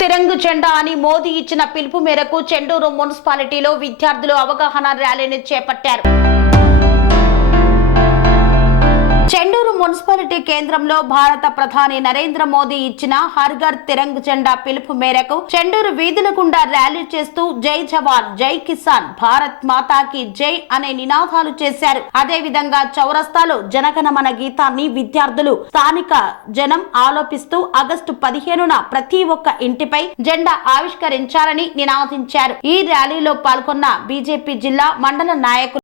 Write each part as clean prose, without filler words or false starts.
తిరంగు జెండా అని మోదీ ఇచ్చిన పిలుపు మేరకు చెండూరు మున్సిపాలిటీలో విద్యార్థులు అవగాహన ర్యాలీని చేపట్టారు. చెండూరు మున్సిపాలిటీ కేంద్రంలో భారత ప్రధాని నరేంద్ర మోదీ ఇచ్చిన హర్ ఘర్ తిరంగ్ జెండా పిలుపు మేరకు చెండూరు వీధుల గుండా ర్యాలీ చేస్తూ జై జవాన్ జై కిసాన్ భారత్ మాతాకి జై అనే నినాదాలు చేశారు. అదేవిధంగా చౌరస్తాలో జనగణమన గీతాన్ని విద్యార్థులు స్థానిక జనం ఆలోపిస్తూ ఆగస్టు 15న ప్రతి ఒక్క ఇంటిపై జెండా ఆవిష్కరించాలని నినాదించారు. ఈ ర్యాలీలో పాల్గొన్న బీజేపీ జిల్లా మండల నాయకులు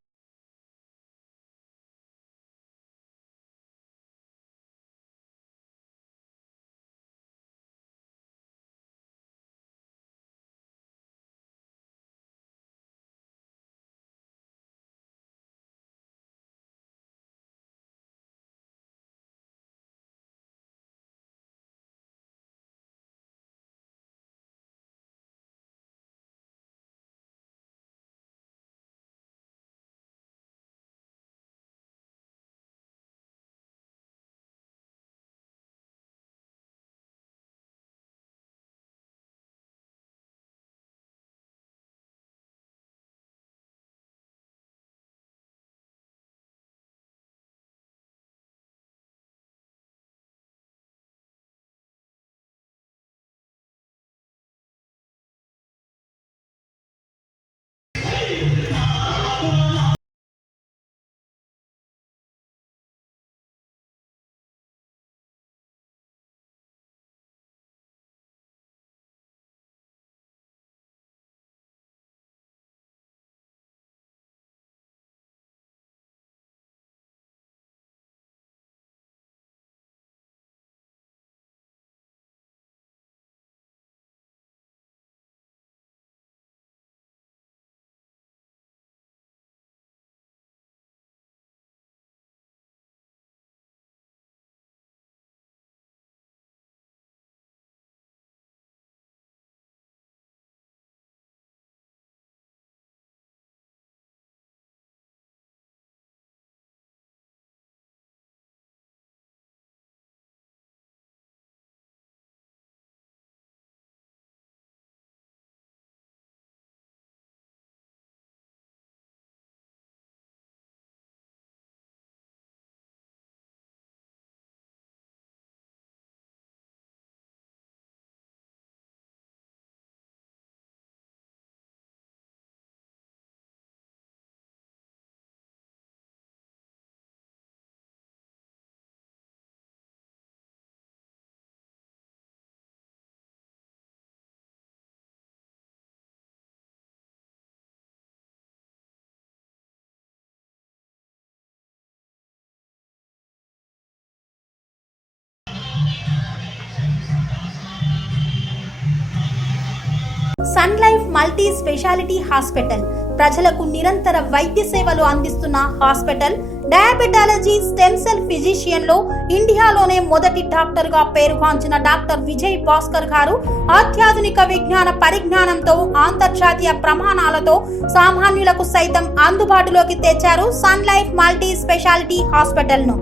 Sun Life multi speciality hospital ప్రజలకు నిరంతర వైద్య సేవలు అందిస్తున్న hospital. Diabetology stem cell physician లో ఇండియాలోనే మొదటి డాక్టర్ గా పేరుగాంచిన డాక్టర్ విజయ్ భాస్కర్ గారు అత్యాధునిక విజ్ఞాన పరిజ్ఞానంతో అంతర్జాతీయ ప్రమాణాలతో సామాన్యులకు సైతం అందుబాటులోకి తెచ్చారు Sun Life multi speciality hospital ను.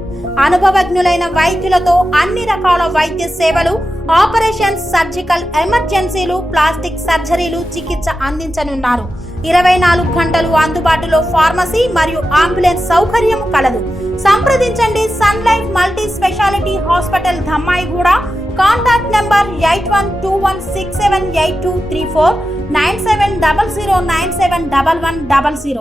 అనుభవజ్ఞులైన వైద్యులతో అన్ని రకాల వైద్య సేవలు, ఆపరేషన్స్, సర్జికల్ ఎమర్జెన్సీలు, ప్లాస్టిక్ సర్జరీలు, చికిత్స అందించనున్నారు. 24 గంటలు అందుబాటులో ఫార్మసీ మరియు అంబులెన్స్ సౌకర్యం కలదు. సంప్రదించండి Sun Life multi speciality hospital, Dhammaiguda. Contact number 8121678234 9700971100.